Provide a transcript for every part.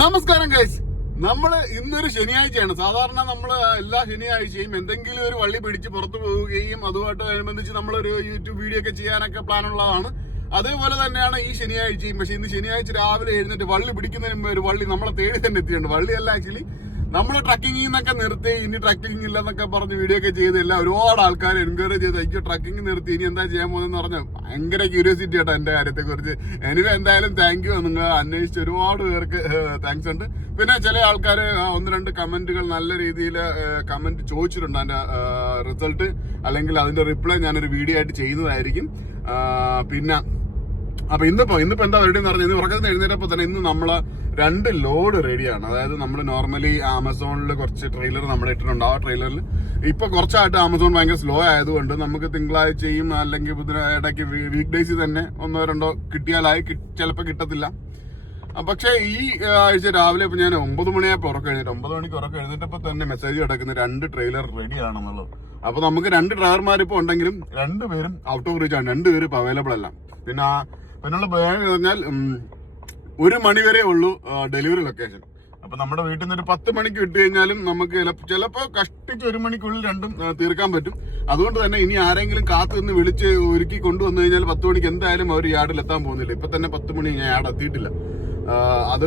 നമസ്കാരം ഗൈസ് നമ്മൾ ഇന്നൊരു ശനിയാഴ്ചയാണ്. സാധാരണ നമ്മൾ എല്ലാ ശനിയാഴ്ചയും എന്തെങ്കിലും ഒരു വള്ളി പിടിച്ച് പുറത്തു പോവുകയും അതുമായിട്ട് അനുബന്ധിച്ച് നമ്മളൊരു യൂട്യൂബ് വീഡിയോ ഒക്കെ ചെയ്യാനൊക്കെ പ്ലാൻ ഉള്ളതാണ്. അതേപോലെ തന്നെയാണ് ഈ ശനിയാഴ്ചയും. പക്ഷെ ഇന്ന് ശനിയാഴ്ച രാവിലെ എഴുന്നേറ്റ് വള്ളി പിടിക്കുന്നതിന് മുമ്പ് ഒരു വള്ളി നമ്മളെ തേടി തന്നെ എത്തിയിട്ടുണ്ട്. വള്ളിയല്ല ആക്ച്വലി നമ്മൾ ട്രക്കിങ്ങിൽ നിന്നൊക്കെ നിർത്തി ഇനി ട്രക്കിംഗ് ഇല്ലെന്നൊക്കെ പറഞ്ഞ് വീഡിയോ ഒക്കെ ചെയ്തില്ല ഒരുപാട് ആൾക്കാർ എൻക്വയറി ചെയ്ത് അയ്യോ ട്രക്കിംഗ് നിർത്തി ഇനി എന്താ ചെയ്യാൻ പോകുന്നതെന്ന് പറഞ്ഞു. ഭയങ്കര ക്യൂരിയോസിറ്റി കേട്ടോ എന്റെ കാര്യത്തെ കുറിച്ച്. എനിവേ എന്തായാലും താങ്ക് യു നിങ്ങൾ അന്വേഷിച്ച് ഒരുപാട് പേർക്ക് താങ്ക്സ് ഉണ്ട്. പിന്നെ ചില ആൾക്കാർ ഒന്ന് രണ്ട് കമന്റുകൾ നല്ല രീതിയിൽ കമന്റ് ചോദിച്ചിട്ടുണ്ട് അതിന്റെ റിസൾട്ട് അല്ലെങ്കിൽ അതിന്റെ റിപ്ലൈ ഞാനൊരു വീഡിയോ ആയിട്ട് ചെയ്യുന്നതായിരിക്കും. പിന്നെ അപ്പൊ ഇന്നിപ്പോ ഇന്നിപ്പോ എന്താ റെഡി എന്ന് പറഞ്ഞാൽ ഇന്ന് ഉറക്കത്തിന് തന്നെ ഇന്ന് നമ്മൾ രണ്ട് ലോഡ് റെഡിയാണ് അതായത് നമ്മൾ നോർമലി ആമസോണിൽ കുറച്ച് ട്രെയിലർ നമ്മൾ ഇട്ടിട്ടുണ്ട്. ആ ട്രെയിലറിൽ ഇപ്പൊ കുറച്ചായിട്ട് ആമസോൺ ഭയങ്കര സ്ലോ ആയതുകൊണ്ട് നമുക്ക് തിങ്കളാഴ്ചയും അല്ലെങ്കിൽ ഇടയ്ക്ക് വീക്ക് ഡേയ്സിൽ തന്നെ ഒന്നോ രണ്ടോ കിട്ടിയാലായി ചിലപ്പോൾ കിട്ടത്തില്ല. പക്ഷേ ഈ ആഴ്ച രാവിലെ ഇപ്പൊ ഞാൻ ഒമ്പത് മണിയായി ഉറക്കം എഴുന്നേറ്റ്. ഒമ്പത് മണിക്ക് ഉറക്കം എഴുന്നേറ്റപ്പോൾ തന്നെ മെസ്സേജ് കിടക്കുന്ന രണ്ട് ട്രെയിലർ റെഡി ആണെന്നുള്ളത് അപ്പൊ നമുക്ക് രണ്ട് ഡ്രൈവർമാർ ഇപ്പൊ ഉണ്ടെങ്കിലും രണ്ടുപേരും ഔട്ട് ഓഫ് റീച്ച് ആണ്. രണ്ടുപേരും ഇപ്പൊ അവൈലബിൾ അല്ല. പിന്നെ ആ- പിന്നുള്ള എന്ന് പറഞ്ഞാൽ ഒരു മണി വരെ ഉള്ളൂ ഡെലിവറി ലൊക്കേഷൻ അപ്പൊ നമ്മുടെ വീട്ടിൽ നിന്ന് ഒരു പത്ത് മണിക്ക് വിട്ടു കഴിഞ്ഞാലും നമുക്ക് ചിലപ്പോൾ കഷ്ടിച്ച് ഒരു മണിക്കുള്ളിൽ രണ്ടും തീർക്കാൻ പറ്റും. അതുകൊണ്ട് തന്നെ ഇനി ആരെങ്കിലും കാത്തു നിന്ന് വിളിച്ച് ഒരുക്കി കൊണ്ടുവന്നു കഴിഞ്ഞാൽ പത്ത് മണിക്ക് എന്തായാലും അവർ യാർഡിൽ എത്താൻ പോകുന്നില്ല. ഇപ്പൊ തന്നെ പത്ത് മണി ഞാൻ യാർഡ് എത്തിയിട്ടില്ല. അത്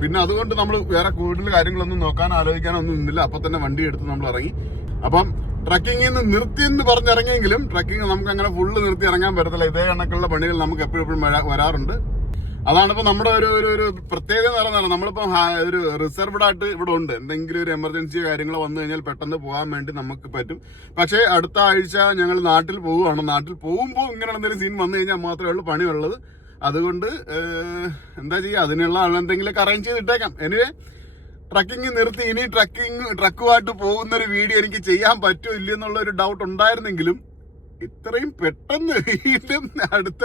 പിന്നെ അതുകൊണ്ട് നമ്മൾ വേറെ കൂടുതൽ കാര്യങ്ങളൊന്നും നോക്കാൻ ആലോചിക്കാനൊന്നും നിന്നില്ല. അപ്പൊ തന്നെ വണ്ടി എടുത്ത് നമ്മൾ ഇറങ്ങി. അപ്പം ട്രക്കിങ്ങിൽ നിന്ന് നിർത്തി എന്ന് പറഞ്ഞിറങ്ങിയെങ്കിലും ട്രക്കിംഗ് നമുക്ക് അങ്ങനെ ഫുള്ള് നിർത്തി ഇറങ്ങാൻ പറ്റത്തില്ല. ഇതേ കണക്കുള്ള പണികൾ നമുക്ക് എപ്പോഴും വരാറുണ്ട്. അതാണ് ഇപ്പൊ നമ്മുടെ ഒരു ഒരു ഒരു പ്രത്യേകത എന്ന് പറയുന്നത് നമ്മളിപ്പോ ഒരു റിസർവ്ഡ് ആയിട്ട് ഇവിടെ ഉണ്ട്. എന്തെങ്കിലും ഒരു എമർജൻസി കാര്യങ്ങൾ വന്നു കഴിഞ്ഞാൽ പെട്ടെന്ന് പോകാൻ വേണ്ടി നമുക്ക് പറ്റും. പക്ഷേ അടുത്ത ആഴ്ച ഞങ്ങൾ നാട്ടിൽ പോവുകയാണ്. നാട്ടിൽ പോകുമ്പോൾ ഇങ്ങനെ എന്തെങ്കിലും സീൻ വന്നു കഴിഞ്ഞാൽ മാത്രമേ ഉള്ളൂ പണിയുള്ളത്. അതുകൊണ്ട് എന്താ ചെയ്യുക അതിനുള്ള എന്തെങ്കിലുമൊക്കെ അറേഞ്ച് ചെയ്തിട്ടേക്കാം എനിവേ ട്രക്കിംഗ് നിർത്തി. ഇനി ട്രക്കിംഗ് ട്രക്കുമായിട്ട് പോകുന്ന ഒരു വീഡിയോ എനിക്ക് ചെയ്യാൻ പറ്റുമോ ഇല്ലെന്നുള്ള ഒരു ഡൗട്ട് ഉണ്ടായിരുന്നെങ്കിലും ഇത്രയും പെട്ടെന്ന് വീണ്ടും അടുത്ത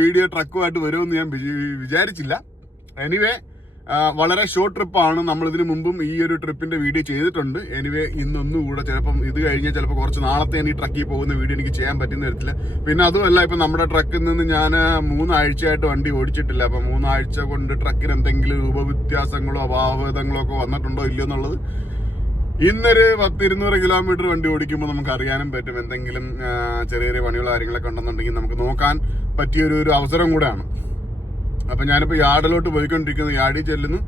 വീഡിയോ ട്രക്കുമായിട്ട് വരുമെന്ന് ഞാൻ വിചാരിച്ചില്ല. എനിവേ വളരെ ഷോർട്ട് ട്രിപ്പാണ് നമ്മൾ ഇതിന് മുമ്പും ഈ ഒരു ട്രിപ്പിന്റെ വീഡിയോ ചെയ്തിട്ടുണ്ട്. എനിവേ ഇന്നൊന്നുകൂടെ ചിലപ്പം ഇത് കഴിഞ്ഞാൽ ചിലപ്പോൾ കുറച്ച് നാളത്തെ ഈ ട്രക്കിൽ പോകുന്ന വീഡിയോ എനിക്ക് ചെയ്യാൻ പറ്റുന്ന വരത്തില്ല പിന്നെ അതുമല്ല ഇപ്പം നമ്മുടെ ട്രക്കിൽ നിന്ന് ഞാൻ മൂന്നാഴ്ചയായിട്ട് വണ്ടി ഓടിച്ചിട്ടില്ല. അപ്പം മൂന്നാഴ്ച കൊണ്ട് ട്രക്കിന് എന്തെങ്കിലും രൂപവ്യത്യാസങ്ങളോ അപാകതങ്ങളോ ഒക്കെ വന്നിട്ടുണ്ടോ ഇല്ലയോ എന്നുള്ളത്? ഇന്നൊരു പത്തിരുന്നൂറ് കിലോമീറ്റർ വണ്ടി ഓടിക്കുമ്പോൾ നമുക്ക് അറിയാനും പറ്റും. എന്തെങ്കിലും ചെറിയ ചെറിയ പണികളോ കാര്യങ്ങളൊക്കെ ഉണ്ടെന്നുണ്ടെങ്കിൽ നമുക്ക് നോക്കാൻ പറ്റിയൊരു ഒരു അവസരം കൂടെയാണ്. അപ്പൊ ഞാനിപ്പോ യാർഡിലോട്ട് പോയിക്കൊണ്ടിരിക്കുന്നു. യാർഡിൽ ചെല്ലുന്നു.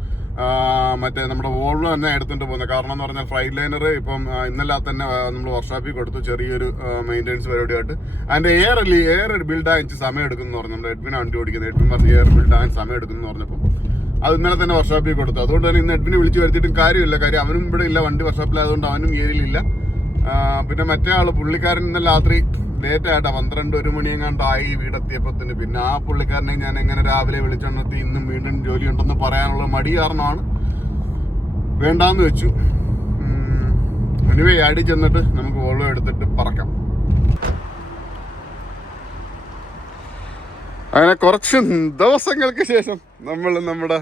മറ്റേ നമ്മുടെ വോൾവ് തന്നെ എടുത്തിട്ട് പോകുന്നത്. കാരണം എന്ന് പറഞ്ഞാൽ ഫ്രൈഡ് ലൈനർ ഇപ്പം ഇന്നലെ തന്നെ നമ്മൾ വർക്ക്ഷോപ്പിൽ കൊടുത്തു. ചെറിയൊരു മെയിന്റെനൻസ് പരിപാടിയായിട്ട്. അതിന്റെ എയർ എയർ ബിൽഡ് ആകാൻ സമയം എടുക്കുന്നു പറഞ്ഞു. നമ്മുടെ എഡ്വിൻ വണ്ടി ഓടിക്കുന്നത്. എഡ്വിൻ പറഞ്ഞ് എയർ ബിൽഡ് ആകാൻ സമയം എടുക്കുന്നു പറഞ്ഞപ്പോൾ അത് ഇന്നലെ തന്നെ വർക്ക്ഷോപ്പിൽ കൊടുത്തു. അതുകൊണ്ട് തന്നെ ഇന്ന് എഡ്വിനെ വിളിച്ച് വരുത്തിയിട്ടും കാര്യമില്ല. കാര്യം അവനും ഇവിടെ ഇല്ല. വണ്ടി വർക്ക്ഷോപ്പിലായതുകൊണ്ട് അവനും ഏരിയയിലില്ല പിന്നെ മറ്റേ ആൾ പുള്ളിക്കാരൻ ഇന്നലെ രാത്രി ലേറ്റ് ആയിട്ടാ പന്ത്രണ്ട് ഒരു മണിയെങ്ങാണ്ടായി വീടെത്തിയപ്പോത്തിന്. പിന്നെ ആ പുള്ളിക്കാരനെ ഞാൻ എങ്ങനെ രാവിലെ വിളിച്ചെണ്ണത്തി ഇന്നും വീണ്ടും ജോലി ഉണ്ടെന്ന് പറയാനുള്ള മടി കാരണമാണ്. വേണ്ടാന്ന് വെച്ചു. എനിവേ അടി ചെന്നിട്ട് നമുക്ക് വോൾവോ എടുത്തിട്ട് പറക്കാം. അങ്ങനെ കുറച്ച് ദിവസങ്ങൾക്ക് ശേഷം നമ്മൾ നമ്മുടെ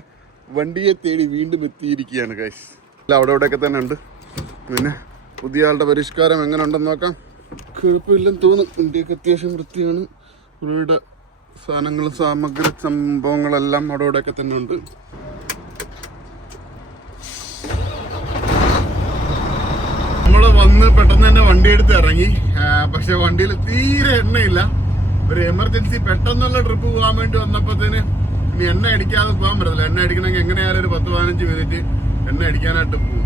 വണ്ടിയെ തേടി വീണ്ടും എത്തിയിരിക്കുകയാണ് ഗൈസ് അവിടെ ഇവിടെയൊക്കെ തന്നെ ഉണ്ട്. പിന്നെ പുതിയ ആളുടെ പരിഷ്കാരം എങ്ങനെ ഉണ്ടെന്ന് നോക്കാം. കുഴപ്പമില്ലെന്ന് തോന്നും. ഇന്ത്യയ്ക്ക് അത്യാവശ്യം വൃത്തിയാണ്. പുള്ളിയുടെ സാധനങ്ങൾ സാമഗ്രി സംഭവങ്ങളെല്ലാം അവിടെ ഇവിടെയൊക്കെ തന്നെ ഉണ്ട് നമ്മൾ വന്ന് പെട്ടെന്ന് തന്നെ വണ്ടി എടുത്ത് ഇറങ്ങി. പക്ഷെ വണ്ടിയിൽ തീരെ എണ്ണയില്ല. ഒരു എമർജൻസി പെട്ടെന്നുള്ള ട്രിപ്പ് പോകാൻ വേണ്ടി വന്നപ്പോഴത്തേന് ഇനി എണ്ണ അടിക്കാതെ പോകാൻ പറ്റത്തില്ല. എണ്ണ അടിക്കണമെങ്കിൽ എങ്ങനെയായാലും ഒരു പത്ത് പതിനഞ്ച് മിനിറ്റ് എണ്ണ അടിക്കാനായിട്ട് പോകും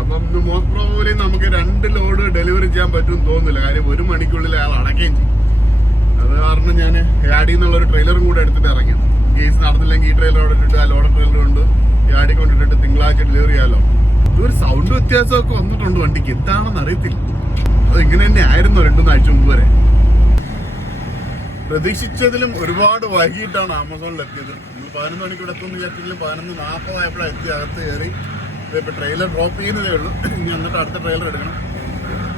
അപ്പം മോസ്റ്റ് പ്രോബ്ലി നമുക്ക് രണ്ട് ലോഡ് ഡെലിവറി ചെയ്യാൻ പറ്റും തോന്നുന്നില്ല. കാര്യം ഒരു മണിക്കുള്ളിൽ അയാൾ അടയ്ക്കുകയും ചെയ്യും. അത് കാരണം ഞാൻ യാഡിൽ നിന്നുള്ള ഒരു ട്രെയിലറും കൂടെ എടുത്തിട്ട് ഇറങ്ങി. കേസ് നടന്നില്ലെങ്കിൽ ഈ ട്രെയിലർ അവിടെ ഇട്ടിട്ട് ആ ലോഡ് ട്രെയിലർ കൊണ്ട് യാഡിൽ കൊണ്ടിട്ടിട്ട് തിങ്കളാഴ്ച ഡെലിവറി ചെയ്യാമല്ലോ ഇതൊരു സൗണ്ട് വ്യത്യാസമൊക്കെ വന്നിട്ടുണ്ട് വണ്ടിക്ക്. എന്താണെന്ന് അറിയത്തില്ല. അത് ഇങ്ങനെ തന്നെ ആയിരുന്നു രണ്ടുമൂന്നാഴ്ച മുമ്പ് വരെ. പ്രതീക്ഷിച്ചതിലും ഒരുപാട് വൈകിട്ടാണ് ആമസോണിൽ എത്തിയത് പതിനൊന്ന് മണിക്കൂടെ എത്തുമെന്ന് വിചാരിച്ചെങ്കിലും പതിനൊന്ന് നാൽപ്പതായപ്പോഴാണ് എത്തി. അകത്ത് കയറി ഇപ്പൊ ട്രെയിലർ ഡ്രോപ്പ് ചെയ്യുന്നതേ ഉള്ളൂ. ഇനി എന്നിട്ട് അടുത്ത ട്രെയിലർ എടുക്കണം.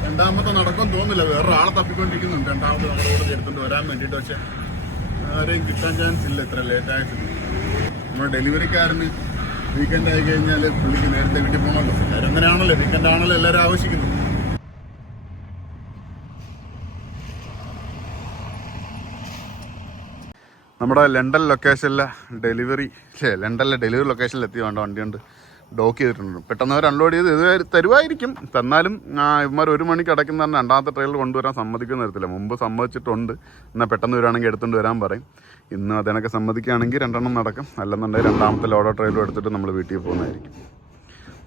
രണ്ടാമത്തെ നടക്കാൻ തോന്നുന്നില്ല. വേറൊരാളെ തപ്പിക്കൊണ്ടിരിക്കുന്നുണ്ട്. രണ്ടാമത് നമ്മുടെ കൂടെ എടുത്തുകൊണ്ട് വരാൻ വേണ്ടിയിട്ട് പക്ഷെ ആരെയും കിട്ടാൻ ചാൻസ് ഇല്ല. ഇത്ര ലേറ്റ് ആയിട്ട് നമ്മുടെ ഡെലിവറിക്കാരന് വീക്കെൻഡ് ആയി കഴിഞ്ഞാൽ പുള്ളിക്ക് നേരത്തെ വീട്ടിൽ പോകണമല്ലോ എല്ലാവരും അങ്ങനെയാണല്ലോ. വീക്കെൻഡ് ആണല്ലോ എല്ലാവരും ആവശ്യിക്കുന്നത് നമ്മുടെ ലണ്ടൻ ലൊക്കേഷനിലെ ഡെലിവറി ലണ്ടനിലെ ഡെലിവറി ലൊക്കേഷനിൽ എത്തി വേണ്ട വണ്ടി കൊണ്ട് ഡോക്ക് ചെയ്തിട്ടുണ്ട്. പെട്ടെന്ന് അവർ അൺലോഡ് ചെയ്ത് ഇത് തരുമായിരിക്കും തന്നാലും ഇവന്മാർ ഒരു മണിക്ക് അടയ്ക്കുന്ന പറഞ്ഞാൽ രണ്ടാമത്തെ ട്രെയിൽ കൊണ്ടുവരാൻ സമ്മതിക്കുന്ന തരത്തില്ല മുമ്പ് സമ്മതിച്ചിട്ടുണ്ട്. എന്നാൽ പെട്ടെന്ന് വരാണെങ്കിൽ എടുത്തുകൊണ്ട് വരാൻ പറയും. ഇന്ന് അതിനൊക്കെ സമ്മതിക്കുകയാണെങ്കിൽ രണ്ടെണ്ണം നടക്കും. അല്ലെന്നുണ്ടെങ്കിൽ രണ്ടാമത്തെ ലോഡോ ട്രെയിലും എടുത്തിട്ട് നമ്മൾ വീട്ടിൽ പോകുന്നതായിരിക്കും.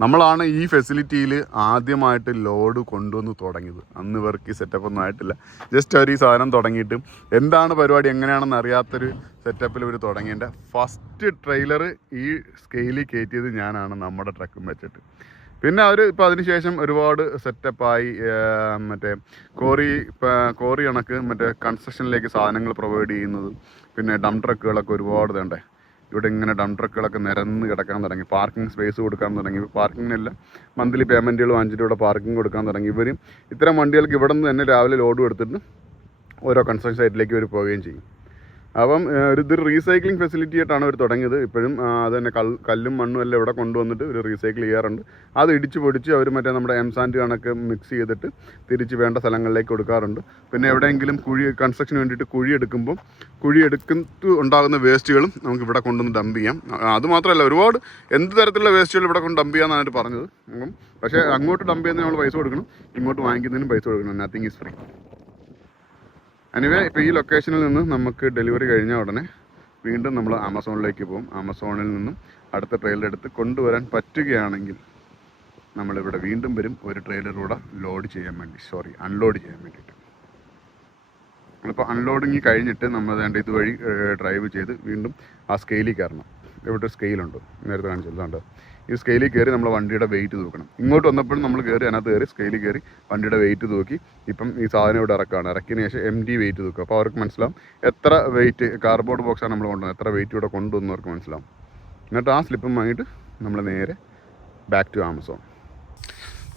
നമ്മളാണ് ഈ ഫെസിലിറ്റിയിൽ ആദ്യമായിട്ട് ലോഡ് കൊണ്ടുവന്ന് തുടങ്ങിയത്. അന്ന് ഇവർക്ക് ഈ സെറ്റപ്പ് ഒന്നും ആയിട്ടില്ല. ജസ്റ്റ് അവർ ഈ സാധനം തുടങ്ങിയിട്ട്. എന്താണ് പരിപാടി എങ്ങനെയാണെന്ന് അറിയാത്തൊരു സെറ്റപ്പിൽ ഇവർ തുടങ്ങിയതിന്റെ ഫസ്റ്റ് ട്രെയിലർ ഈ സ്കെയിലിൽ കയറ്റിയത് ഞാനാണ് നമ്മുടെ ട്രക്കും വെച്ചിട്ട്. പിന്നെ അവർ ഇപ്പോൾ അതിനുശേഷം ഒരുപാട് സെറ്റപ്പായി മറ്റേ കോറി കോറി കണക്ക് മറ്റേ കൺസ്ട്രക്ഷനിലേക്ക് സാധനങ്ങൾ പ്രൊവൈഡ് ചെയ്യുന്നത്. പിന്നെ ഡം ട്രക്കുകളൊക്കെ ഒരുപാട് വേണ്ടേ ഇവിടെ ഇങ്ങനെ ഡം ട്രക്കുകളൊക്കെ നിരന്ന് കിടക്കാൻ തുടങ്ങി. പാർക്കിംഗ് സ്പേസ് കൊടുക്കാൻ തുടങ്ങി. പാർക്കിങ്ങിനല്ല മന്ത്ലി പേയ്മെന്റുകൾ വാങ്ങിച്ചിട്ട് ഇവിടെ പാർക്കിംഗ് കൊടുക്കാൻ തുടങ്ങി. ഇവരും ഇത്തരം വണ്ടികൾക്ക് ഇവിടെ നിന്ന് തന്നെ രാവിലെ ലോഡ് എടുത്തിട്ട് ഓരോ കൺസ്ട്രക്ഷൻ സൈറ്റിലേക്ക് ഇവർ പോവുകയും ചെയ്യും. അപ്പം ഇതൊരു ഇത് റീസൈക്ലിംഗ് ഫെസിലിറ്റി ആയിട്ടാണ് അവർ തുടങ്ങിയത്. ഇപ്പോഴും അത് തന്നെ കല്ലും മണ്ണും എല്ലാം ഇവിടെ കൊണ്ടുവന്നിട്ട് ഒരു റീസൈക്കിൾ ചെയ്യാറുണ്ട്. അത് ഇടിച്ച് പൊടിച്ച് അവർ മറ്റേ നമ്മുടെ എം സാൻഡ് കണക്ക് മിക്സ് ചെയ്തിട്ട് തിരിച്ച് വേണ്ട സ്ഥലങ്ങളിലേക്ക് കൊടുക്കാറുണ്ട്. പിന്നെ എവിടെയെങ്കിലും കുഴി കൺസ്ട്രക്ഷന് വേണ്ടിയിട്ട് കുഴി എടുക്കുമ്പോൾ കുഴി എടുക്കുന്നത് ഉണ്ടാകുന്ന വേസ്റ്റുകളും നമുക്ക് ഇവിടെ കൊണ്ടുവന്ന് ഡംപ് ചെയ്യാം. അതുമാത്രമല്ല അത് മാത്രമല്ല ഒരുപാട് എന്ത് തരത്തിലുള്ള വേസ്റ്റുകൾ ഇവിടെ കൊണ്ട് ഡംപ് ചെയ്യാമെന്നാണ് അവർ പറഞ്ഞത്. പക്ഷേ അങ്ങോട്ട് ഡംപ് ചെയ്യുന്നതിന് നമ്മൾ പൈസ കൊടുക്കണം. ഇങ്ങോട്ട് വാങ്ങിക്കുന്നതിനും പൈസ കൊടുക്കണം. നത്തിങ് ഈസ് ഫ്രീ എനിവേ ഇപ്പോൾ ഈ ലൊക്കേഷനിൽ നിന്ന് നമുക്ക് ഡെലിവറി കഴിഞ്ഞ ഉടനെ വീണ്ടും നമ്മൾ ആമസോണിലേക്ക് പോകും. ആമസോണിൽ നിന്നും അടുത്ത ട്രെയിലർ എടുത്ത് കൊണ്ടുവരാൻ പറ്റുകയാണെങ്കിൽ നമ്മളിവിടെ വീണ്ടും വരും. ഒരു ട്രെയിലർ കൂടെ ലോഡ് ചെയ്യാൻ വേണ്ടി. സോറി അൺലോഡ് ചെയ്യാൻ വേണ്ടിയിട്ട്. നമ്മളിപ്പോൾ അൺലോഡിങ് കഴിഞ്ഞിട്ട് നമ്മൾ വേണ്ട ഇതുവഴി ഡ്രൈവ് ചെയ്ത് വീണ്ടും ആ സ്കെയിലിൽ കയറണം. ഇവിടെ സ്കെയിലുണ്ട് നേരത്തെ കാണിച്ചതുണ്ട് ഈ സ്കെയിലിൽ കയറി നമ്മൾ വണ്ടിയുടെ വെയിറ്റ് തൂക്കണം ഇങ്ങോട്ട് വന്നപ്പോഴും നമ്മൾ കയറി അതിനകത്ത് കയറി സ്കെയിലിൽ കയറി വണ്ടിയുടെ വെയിറ്റ് തൂക്കി ഇപ്പം ഈ സാധനം ഇവിടെ ഇറക്കുകയാണ് ഇറക്കിയതിന് ശേഷം എം ഡി വെയിറ്റ് തൂക്കുക അപ്പോൾ അവർക്ക് മനസ്സിലാവും എത്ര വെയിറ്റ് കാർബോർഡ് ബോക്സാണ് നമ്മൾ കൊണ്ടുവന്നത്. എത്ര വെയിറ്റ് ഇവിടെ കൊണ്ടുവന്നവർക്ക് മനസ്സിലാവും. എന്നിട്ട് ആ സ്ലിപ്പും വാങ്ങിയിട്ട് നമ്മൾ നേരെ ബാക്ക് ടു ആമസോൺ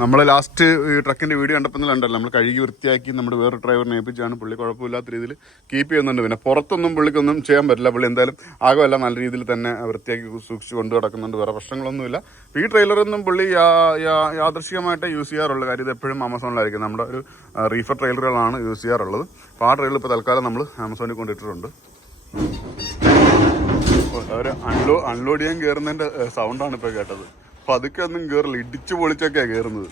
നമ്മൾ ലാസ്റ്റ് ഈ ട്രക്കിന്റെ വീഡിയോ കണ്ടപ്പോൾ കണ്ടല്ലോ നമ്മൾ കഴുകി വൃത്തിയാക്കി നമ്മുടെ വേറെ ഡ്രൈവറിനെ ഏൽപ്പിച്ചാണ് പുള്ളി കുഴപ്പമില്ലാത്ത രീതിയിൽ കീപ്പ് ചെയ്യുന്നുണ്ട്. പിന്നെ പുറത്തൊന്നും പുള്ളിക്കൊന്നും ചെയ്യാൻ പറ്റില്ല. പുള്ളി എന്തായാലും ആകുമല്ല നല്ല രീതിയിൽ തന്നെ വൃത്തിയാക്കി സൂക്ഷിച്ച് കൊണ്ടു നടക്കുന്നുണ്ട്. വേറെ പ്രശ്നങ്ങളൊന്നുമില്ല. ഈ ട്രെയിലറൊന്നും പുള്ളി യാദൃശികമായിട്ട് യൂസ് ചെയ്യാറുള്ളൂ. കാര്യം ഇത് എപ്പോഴും ആമസോണിലായിരിക്കും. നമ്മുടെ ഒരു റീഫർ ട്രെയിലറുകളാണ് യൂസ് ചെയ്യാറുള്ളത്. അപ്പോൾ ആ ട്രെയിലർ ഇപ്പോൾ തൽക്കാലം നമ്മൾ ആമസോണിൽ കൊണ്ടിട്ടിട്ടുണ്ട് അവർ അൺലോ അൺലോഡ് ചെയ്യാൻ കയറുന്നതിന്റെ സൗണ്ടാണ് ഇപ്പോൾ കേട്ടത്. പതുക്കെ ഒന്നും കേറില്ല. ഇടിച്ചു പൊളിച്ചൊക്കെയാ കേറുന്നത്.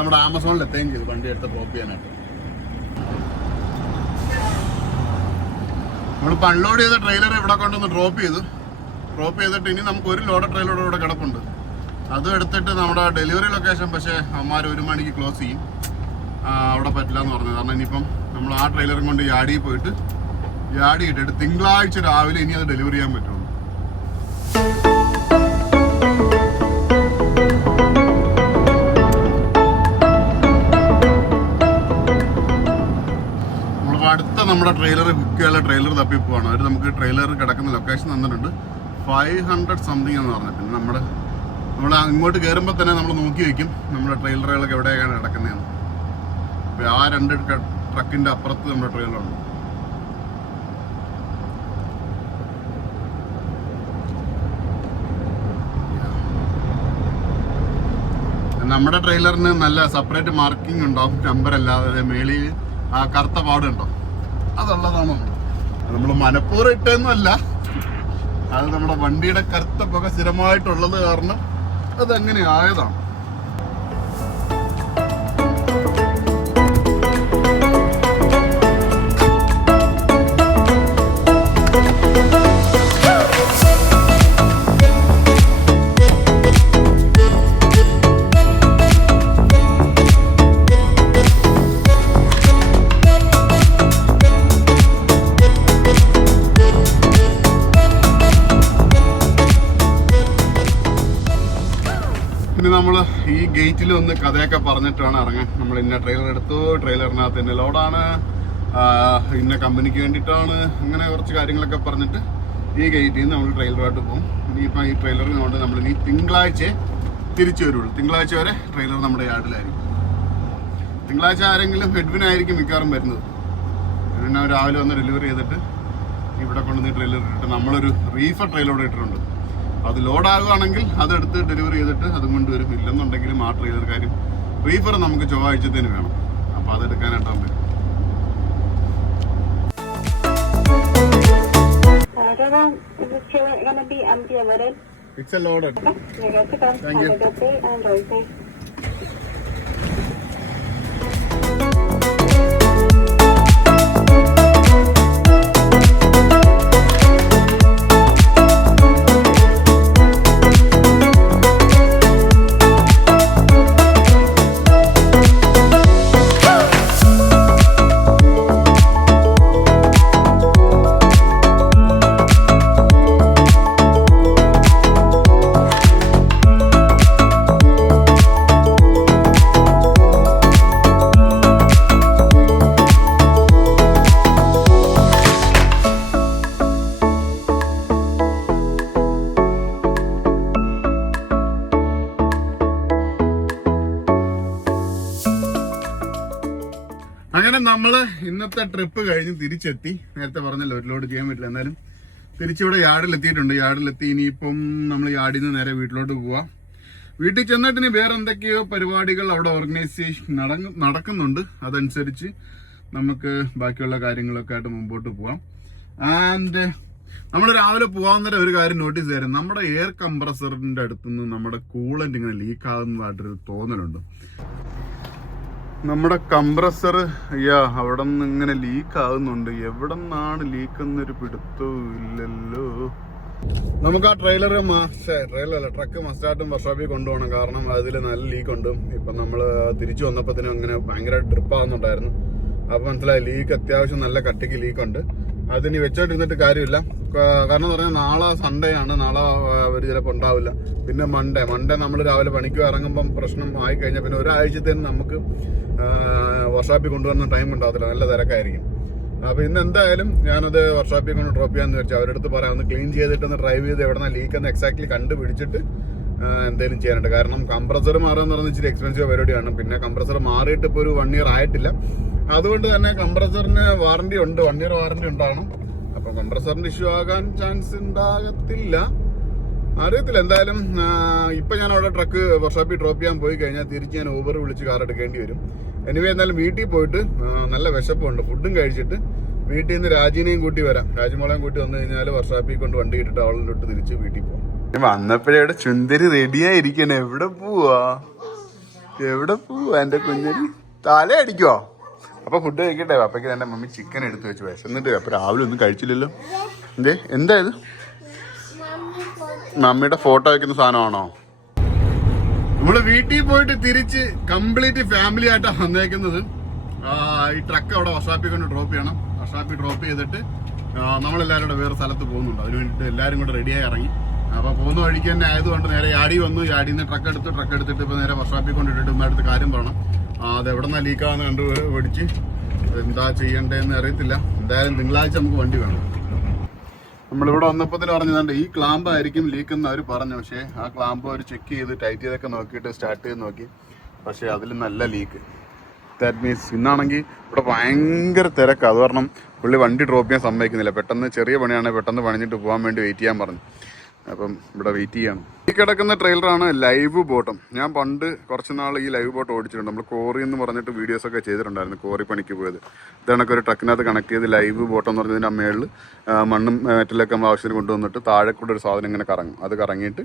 നമ്മുടെ ആമസോണിൽ എത്തുകയും ചെയ്തു വണ്ടി എടുത്ത് ഡ്രോപ്പ് ചെയ്യാനായിട്ട്. നമ്മളിപ്പോൾ അൺലോഡ് ചെയ്ത ട്രെയിലർ ഇവിടെ കൊണ്ടുവന്ന് ഡ്രോപ്പ് ചെയ്തു. ഡ്രോപ്പ് ചെയ്തിട്ട് ഇനി നമുക്ക് ഒരു ലോഡ് ട്രെയിലർ ഇവിടെ കിടപ്പുണ്ട്. അതും എടുത്തിട്ട് നമ്മുടെ ഡെലിവറി ലൊക്കേഷൻ പക്ഷേ അമ്മമാർ ഒരു മണിക്ക് ക്ലോസ് ചെയ്യും. അവിടെ പറ്റില്ല എന്ന് പറഞ്ഞത്. കാരണം ഇനിയിപ്പം നമ്മൾ ആ ട്രെയിലറും കൊണ്ട് യാടി പോയിട്ട് യാഡിയിട്ടിട്ട് തിങ്കളാഴ്ച രാവിലെ ഇനി അത് ഡെലിവറി ചെയ്യാൻ പറ്റുള്ളൂ. അടുത്ത നമ്മുടെ ട്രെയിലർ ബുക്ക് ചെയ്യാനുള്ള ട്രെയിലർ തപ്പി പോവാണ്. അവർ നമുക്ക് ട്രെയിലർ കിടക്കുന്ന ലൊക്കേഷൻ തന്നിട്ടുണ്ട്. ഫൈവ് ഹൺഡ്രഡ് സംതിങ് എന്ന് പറഞ്ഞു പിന്നെ നമ്മുടെ നമ്മൾ ഇങ്ങോട്ട് കയറുമ്പോൾ തന്നെ നമ്മൾ നോക്കി വയ്ക്കും നമ്മുടെ ട്രെയിലറുകളൊക്കെ എവിടെയാണ് കിടക്കുന്നതെന്ന്. അപ്പോൾ ആ രണ്ട് ട്രക്കിന്റെ അപ്പുറത്ത് നമ്മുടെ ട്രെയിലറുണ്ട് നമ്മുടെ ട്രെയിലറിന് നല്ല സെപ്പറേറ്റ് മാർക്കിംഗ് ഉണ്ടാവും. നമ്പർ അല്ലാതെ മേളിൽ ആ കറുത്ത പാടുണ്ടോ? അതുള്ളതാണോ. നമ്മൾ മനഃപൂർവം ഇട്ടൊന്നുമല്ല അത് നമ്മുടെ വണ്ടിയുടെ കറുത്ത പുക സ്ഥിരമായിട്ടുള്ളത് കാരണം അതങ്ങനെ ആയതാണ്. ഒന്ന് കഥയൊക്കെ പറഞ്ഞിട്ടാണ് ഇറങ്ങാൻ. നമ്മൾ ഇന്ന ട്രെയിലർ എടുത്തു ട്രെയിലറിനകത്ത് ഇന്ന ലോഡാണ് ഇന്ന കമ്പനിക്ക് വേണ്ടിയിട്ടാണ് അങ്ങനെ കുറച്ച് കാര്യങ്ങളൊക്കെ പറഞ്ഞിട്ട് ഈ ഗേറ്റിൽ നിന്ന് നമ്മൾ ട്രെയിലറായിട്ട് പോകും ഇനിയിപ്പോൾ ഈ ട്രെയിലറിന് കൊണ്ട് നമ്മൾ ഇനി തിങ്കളാഴ്ച തിരിച്ചു വരുള്ളൂ. തിങ്കളാഴ്ച വരെ ട്രെയിലർ നമ്മുടെ യാർഡിലായിരിക്കും. തിങ്കളാഴ്ച ആരെങ്കിലും ഹെഡ്വിനായിരിക്കും മിക്കവാറും വരുന്നത്. പിന്നെ രാവിലെ വന്ന് ഡെലിവറി ചെയ്തിട്ട് ഇവിടെ കൊണ്ടുവന്ന് ട്രെയിലർ ഇട്ടിട്ട് നമ്മളൊരു റീഫർ ട്രെയിലർ ഇട്ടിട്ടുണ്ട്. അത് ലോഡാകുകയാണെങ്കിൽ അതെടുത്ത് ഡെലിവറി ചെയ്തിട്ട് അതും കൊണ്ടുവരും ഇല്ലെന്നുണ്ടെങ്കിൽ ആ ട്രെയിലർ കാര്യം റീഫർ നമുക്ക് ചൊവ്വാഴ്ചത്തേന് വേണം അപ്പോൾ അതെടുക്കാനായിട്ടാൻ പറ്റും It's a loaded. Okay, welcome. Thank you. അങ്ങനെ നമ്മൾ ഇന്നത്തെ ട്രിപ്പ് കഴിഞ്ഞ് തിരിച്ചെത്തി. നേരത്തെ പറഞ്ഞല്ലോ ഒരു ലോഡ് ചെയ്യാൻ പറ്റില്ല. എന്നാലും തിരിച്ചിവിടെ യാർഡിലെത്തിയിട്ടുണ്ട്. യാർഡിലെത്തി ഇനിയിപ്പം നമ്മൾ യാർഡിൽ നിന്ന് നേരെ വീട്ടിലോട്ട് പോവാം. വീട്ടിൽ ചെന്നിട്ടിന് വേറെ എന്തൊക്കെയോ പരിപാടികൾ അവിടെ ഓർഗനൈസേഷൻ നടക്കുന്നുണ്ട്. അതനുസരിച്ച് നമുക്ക് ബാക്കിയുള്ള കാര്യങ്ങളൊക്കെ ആയിട്ട് മുമ്പോട്ട് പോവാം. ആൻഡ് നമ്മൾ രാവിലെ പോകാവുന്ന ഒരു കാര്യം നോട്ടീസ് ചെയ്യാറ് നമ്മുടെ എയർ കംപ്രസറിന്റെ അടുത്തുനിന്ന് നമ്മുടെ കൂളന്റ് ഇങ്ങനെ ലീക്ക് ആകുന്നതായിട്ടൊരു തോന്നലുണ്ട്. നമ്മുടെ കംപ്രസർ യാ അവിടെ നിന്ന് ഇങ്ങനെ ലീക്ക് ആകുന്നുണ്ട്. എവിടെ നിന്നാണ് ലീക്ക് എന്നൊരു പിടുത്തവും ഇല്ലല്ലോ. നമുക്ക് ആ ട്രെയിലർ ട്രെയിലർ അല്ല ട്രക്ക് മസ്റ്റാർട്ടും വർഷോപ്പിൽ കൊണ്ടുപോകണം. കാരണം അതിൽ നല്ല ലീക്ക് ഉണ്ട്. ഇപ്പൊ നമ്മൾ തിരിച്ചു വന്നപ്പോഴത്തേനും അങ്ങനെ ഭയങ്കര ഡ്രിപ്പ് ആകുന്നുണ്ടായിരുന്നു അപ്പൊ മനസ്സിലായി ലീക്ക് അത്യാവശ്യം നല്ല കട്ടിക്ക് ലീക്ക് ഉണ്ട്. അതിന് വെച്ചോണ്ടിരുന്നിട്ട് കാര്യമില്ല. കാരണം പറഞ്ഞാൽ നാളെ സൺഡേ ആണ്. നാളെ അവർ ചിലപ്പോൾ ഉണ്ടാവില്ല. പിന്നെ മൺഡേ മൺഡേ നമ്മൾ രാവിലെ പണിക്ക് ഇറങ്ങുമ്പം പ്രശ്നം ആയി കഴിഞ്ഞാൽ പിന്നെ ഒരാഴ്ചത്തേന് നമുക്ക് വർഷാപ്പിൽ കൊണ്ടുവരുന്ന ടൈം ഉണ്ടാകത്തില്ല നല്ല തിരക്കായിരിക്കും. അപ്പോൾ ഇന്ന് എന്തായാലും ഞാനത് വർഷാപ്പിൽ കൊണ്ട് ഡ്രോപ്പ് ചെയ്യാന്ന് വെച്ചാൽ അവരുടെ അടുത്ത് പറയാം. ഒന്ന് ക്ലീൻ ചെയ്തിട്ട് ഒന്ന് ഡ്രൈവ് ചെയ്ത് എവിടെ ലീക്ക് എന്ന് എക്സാക്ട്ലി കണ്ടുപിടിച്ചിട്ട് ആ, എന്തേലും ചെയ്യാനുണ്ട്. കാരണം കംപ്രസർ മാറാന്ന് എന്ന് പറഞ്ഞാൽ ഇച്ചിരി എക്സ്പെൻസീവ് പരിപാടിയാണ് പിന്നെ കംപ്രസർ മാറിയിട്ട് ഇപ്പോൾ ഒരു വൺ ഇയർ ആയിട്ടില്ല. അതുകൊണ്ട് തന്നെ കംപ്രസറിന് വാറണ്ടി ഉണ്ട്. വൺ ഇയർ വാറണ്ടി ഉണ്ടാവണം. അപ്പൊ കംപ്രസറിന്റെ ഇഷ്യൂ ആകാൻ ചാൻസ് ഉണ്ടാകത്തില്ല. അറിയത്തില്ല. എന്തായാലും ഇപ്പം ഞാൻ അവിടെ ട്രക്ക് വർക്ക്ഷോപ്പിൽ ഡ്രോപ്പ് ചെയ്യാൻ പോയി കഴിഞ്ഞാൽ തിരിച്ച് ഞാൻ ഊബർ വിളിച്ച് കാർ എടുക്കേണ്ടി വരും. എനിവേ എന്തായാലും വീട്ടിൽ പോയിട്ട് നല്ല വിശപ്പുണ്ട്. ഫുഡും കഴിച്ചിട്ട് വീട്ടിൽ നിന്ന് രാജിനെയും കൂട്ടി വരാം. രാജിമോളെയും കൂട്ടി വന്നു കഴിഞ്ഞാൽ വർക്ക്ഷോപ്പിൽ കൊണ്ട് വണ്ടി ഇട്ടിട്ട് അവളുടെ തൊട്ട് തിരിച്ച് വീട്ടിൽ പോകാം വന്നപ്പോഴേ ഇവിടെ ചുന്തരി റെഡിയായിരിക്കണേ എവിടെ പോവാ? എവിടെ പോവാ എന്റെ കുഞ്ഞരി? തല അടിക്കുവോ? അപ്പൊ ഫുഡ് കഴിക്കട്ടെ. അപ്പക്ക് എന്റെ മമ്മി ചിക്കൻ എടുത്തു വെച്ച് വിശന്നിട്ട് അപ്പൊ രാവിലെ ഒന്നും കഴിച്ചില്ലല്ലോ. എന്തേ? എന്താ ഇത്? മമ്മിയുടെ ഫോട്ടോ വെക്കുന്ന സാധനമാണോ? നമ്മൾ വീട്ടിൽ പോയിട്ട് തിരിച്ച് കംപ്ലീറ്റ് ഫാമിലി ആയിട്ടാണ് വന്നേക്കുന്നത്. ഈ ട്രക്ക് അവിടെ വസാപ്പി കൊണ്ട് ഡ്രോപ്പ് ചെയ്യണം. വസാപ്പി ഡ്രോപ്പ് ചെയ്തിട്ട് നമ്മളെല്ലാവരും കൂടെ വേറെ സ്ഥലത്ത് പോകുന്നുണ്ട്. അതിന് വേണ്ടിയിട്ട് എല്ലാവരും കൂടെ റെഡിയായി ഇറങ്ങി. അപ്പൊ പോകുന്ന വഴിക്ക് തന്നെ ആയതുകൊണ്ട് നേരെ യാടി വന്നു. യാടി നിന്ന് ട്രക്ക് എടുത്ത്. ട്രക്ക് എടുത്തിട്ട് ഇപ്പൊ നേരെ വർഷാപ്പിൽ കൊണ്ടിട്ടിട്ട് ഉമ്മടുത്ത് കാര്യം പറയണം. ആ, അത് എവിടെ നിന്നാ ലീക്കാന്ന് കണ്ടു പിടിച്ച് എന്താ ചെയ്യണ്ടേന്ന് അറിയത്തില്ല. എന്തായാലും തിങ്കളാഴ്ച നമുക്ക് വണ്ടി വേണം. നമ്മളിവിടെ വന്നപ്പോൾ പറഞ്ഞതുകൊണ്ട് ഈ ക്ലാമ്പ് ആയിരിക്കും ലീക്ക് എന്ന് അവർ പറഞ്ഞു. പക്ഷേ ആ ക്ലാമ്പ് അവർ ചെക്ക് ചെയ്ത് ടൈറ്റ് ചെയ്തൊക്കെ നോക്കിയിട്ട് സ്റ്റാർട്ട് ചെയ്ത് നോക്കി. പക്ഷേ അതിൽ നല്ല ലീക്ക് ദാറ്റ് മീൻസ് ഇന്നാണെങ്കിൽ ഇവിടെ ഭയങ്കര തിരക്കാണ് അത് കാരണം പുള്ളി വണ്ടി ഡ്രോപ്പ് ചെയ്യാൻ സമ്മതിക്കുന്നില്ല. പെട്ടെന്ന് ചെറിയ പണിയാണെങ്കിൽ പെട്ടെന്ന് പണിഞ്ഞിട്ട് പോകാൻ വേണ്ടി വെയിറ്റ് ചെയ്യാൻ പറഞ്ഞു. അപ്പം ഇവിടെ വെയിറ്റ് ചെയ്യാം ഈ കിടക്കുന്ന ട്രെയിലറാണ് ലൈവ് ബോട്ടം. ഞാൻ പണ്ട് കുറച്ച് നാൾ ഈ ലൈവ് ബോട്ട് ഓടിച്ചിട്ടുണ്ട്. നമ്മൾ കോറി എന്ന് പറഞ്ഞിട്ട് വീഡിയോസ് ഒക്കെ ചെയ്തിട്ടുണ്ടായിരുന്നു കോറി പണിക്ക് പോയത്. ഇതണക്ക് ഒരു ട്രക്കിനകത്ത് കണക്ട് ചെയ്ത് ലൈവ് ബോട്ടം എന്ന് പറഞ്ഞതിന്റെ മേളിൽ മണ്ണും മെറ്റലൊക്കെ നമ്മൾ ആവശ്യത്തിന് കൊണ്ടുവന്നിട്ട് താഴെ കൂടെ ഒരു സാധനം ഇങ്ങനെ കറങ്ങും. അത് കറങ്ങിയിട്ട്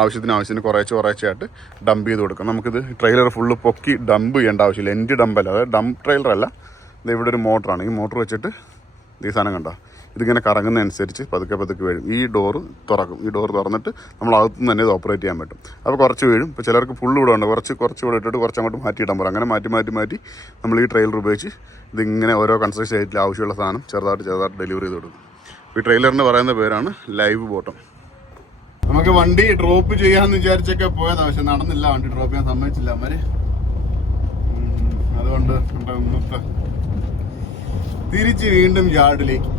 ആവശ്യത്തിന് ആവശ്യത്തിന് കുറേശ്ശെ കുറേശ്ശെയായിട്ട് ഡംപ് ചെയ്ത് കൊടുക്കാം. നമുക്കിത് ട്രെയിലർ ഫുള്ള് പൊക്കി ഡംപ് ചെയ്യേണ്ട ആവശ്യമില്ല. എന്റെ ഡംപല്ല അതായത് ഡംപ് ട്രെയിലറല്ല ഇവിടെ ഒരു മോട്ടറാണ് ഈ മോട്ടർ വെച്ചിട്ട് ഈ സാധനം കണ്ടോ? ഇതിങ്ങനെ കറങ്ങുന്നതനുസരിച്ച് പതുക്കെ പതുക്കെ വീഴും. ഈ ഡോറ് തുറക്കും. ഈ ഡോർ തുറന്നിട്ട് നമ്മൾ അകത്തുനിന്ന് തന്നെ ഇത് ഓപ്പറേറ്റ് ചെയ്യാൻ പറ്റും. അപ്പോൾ കുറച്ച് വീഴും. ഇപ്പോൾ ചിലർക്ക് ഫുള്ള് ഇവിടെ ഉണ്ട്. കുറച്ച് കുറച്ച് ഇവിടെ ഇട്ടിട്ട് കുറച്ച് അങ്ങോട്ട് മാറ്റിയിടാൻ പറയും. അങ്ങനെ മാറ്റി മാറ്റി മാറ്റി നമ്മൾ ഈ ട്രെയിലർ ഉപയോഗിച്ച് ഇതിങ്ങനെ ഓരോ കൺസ്ട്രക്ഷൻ സൈറ്റിൽ ആവശ്യമുള്ള സാധനം ചെറുതായിട്ട് ചെറുതായിട്ട് ഡെലിവറി ചെയ്ത് കൊടുക്കും. ഈ ട്രെയിലറിന് പറയുന്ന പേരാണ് ലൈവ് ബോട്ടം നമുക്ക് വണ്ടി ഡ്രോപ്പ് ചെയ്യാന്ന് വിചാരിച്ചൊക്കെ പോയതാ. പക്ഷെ നടന്നില്ല. വണ്ടി ഡ്രോപ്പ് ചെയ്യാൻ സമ്മതിച്ചില്ല അമ്മര് അതുകൊണ്ട് തിരിച്ച് വീണ്ടും യാർഡിലേക്ക്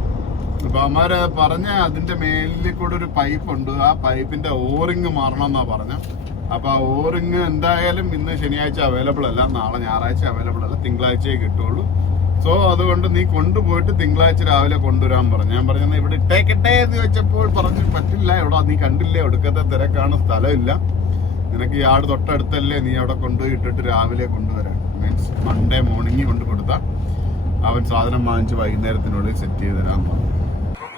അമ്മാര് പറഞ്ഞ അതിന്റെ മേലിൽ കൂടെ ഒരു പൈപ്പ് ഉണ്ട്. ആ പൈപ്പിന്റെ ഓറിങ് മാറണം എന്നാ പറഞ്ഞ. അപ്പൊ ആ ഓറിങ് എന്തായാലും ഇന്ന് ശനിയാഴ്ച അവൈലബിൾ അല്ല. നാളെ ഞായറാഴ്ച അവൈലബിൾ അല്ല. തിങ്കളാഴ്ചയെ കിട്ടുള്ളൂ. സോ അതുകൊണ്ട് നീ കൊണ്ടുപോയിട്ട് തിങ്കളാഴ്ച രാവിലെ കൊണ്ടുവരാൻ പറഞ്ഞു. ഞാൻ പറഞ്ഞു ഇവിടെ ഇട്ടേക്കട്ടെ എന്ന് വെച്ചപ്പോൾ പറഞ്ഞു പറ്റില്ല ഇവിടെ നീ കണ്ടില്ലേ? ഒടുക്കത്തെ തിരക്കാണ് സ്ഥലമില്ല. നിനക്ക് ഈ ആട് തൊട്ടടുത്തല്ലേ നീ അവിടെ കൊണ്ടുപോയി ഇട്ടിട്ട് രാവിലെ കൊണ്ടുവരാൻ. മീൻസ് മൺഡേ മോർണിംഗ് കൊണ്ട് കൊടുത്താൽ അവൻ സാധനം വാങ്ങിച്ച് വൈകുന്നേരത്തിനുള്ളിൽ സെറ്റ് ചെയ്ത് തരാൻ പറഞ്ഞു.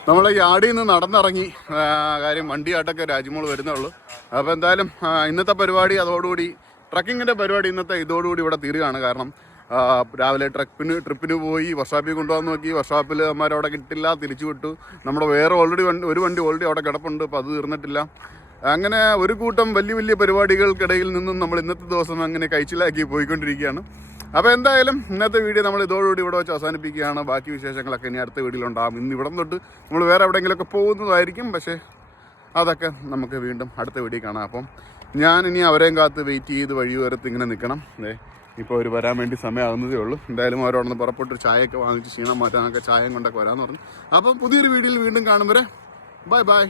നമ്മൾ യാർഡിൽ നിന്ന് നടന്നിറങ്ങി കാര്യം വണ്ടിയായിട്ടൊക്കെ രാജ്യമോൾ വരുന്നുള്ളൂ. അപ്പോൾ എന്തായാലും ഇന്നത്തെ പരിപാടി അതോടുകൂടി ട്രക്കിങ്ങിന്റെ പരിപാടി ഇന്നത്തെ ഇതോടുകൂടി ഇവിടെ തീരുകയാണ്. കാരണം രാവിലെ ട്രക്കിന് ട്രിപ്പിന് പോയി വർഷാപ്പിൽ കൊണ്ടുപോകാൻ നോക്കി വർഷാപ്പിൽ അമ്മമാർ അവിടെ കിട്ടില്ല തിരിച്ചു വിട്ടു. നമ്മുടെ വേറെ ഓൾറെഡി വണ്ടി ഒരു വണ്ടി ഓൾറെഡി അവിടെ കിടപ്പുണ്ട് അപ്പോൾ അത് തീർന്നിട്ടില്ല. അങ്ങനെ ഒരു കൂട്ടം വലിയ വലിയ പരിപാടികൾക്കിടയിൽ നിന്നും നമ്മൾ ഇന്നത്തെ ദിവസം അങ്ങനെ കഴിച്ചിലാക്കി പോയിക്കൊണ്ടിരിക്കുകയാണ്. അപ്പോൾ എന്തായാലും ഇന്നത്തെ വീഡിയോ നമ്മൾ ഇതോടുകൂടി ഇവിടെ വെച്ച് അവസാനിപ്പിക്കുകയാണ്. ബാക്കി വിശേഷങ്ങളൊക്കെ ഇനി അടുത്ത വീഡിയോയിലുണ്ടാകും ഇന്ന് ഇവിടെ തൊട്ട് നമ്മൾ വേറെ എവിടെയെങ്കിലുമൊക്കെ പോകുന്നതായിരിക്കും. പക്ഷേ അതൊക്കെ നമുക്ക് വീണ്ടും അടുത്ത വീഡിയോ കാണാം. അപ്പം ഞാൻ ഇനി അവരെയും കാത്ത് വെയിറ്റ് ചെയ്ത് വഴിയോരത്ത് ഇങ്ങനെ നിൽക്കണം. ഏ ഇപ്പോൾ അവർ വരാൻ വേണ്ടി സമയമാകുന്നതേ ഉള്ളൂ. എന്തായാലും അവരോടൊന്ന് പുറപ്പെട്ട് ചായയൊക്കെ വാങ്ങിച്ച് ക്ഷീണം മാറ്റാനൊക്കെ ചായയും കൊണ്ടൊക്കെ വരാമെന്ന് പറഞ്ഞു. അപ്പം പുതിയൊരു വീഡിയോയിൽ വീണ്ടും കാണും വരെ. Bye bye.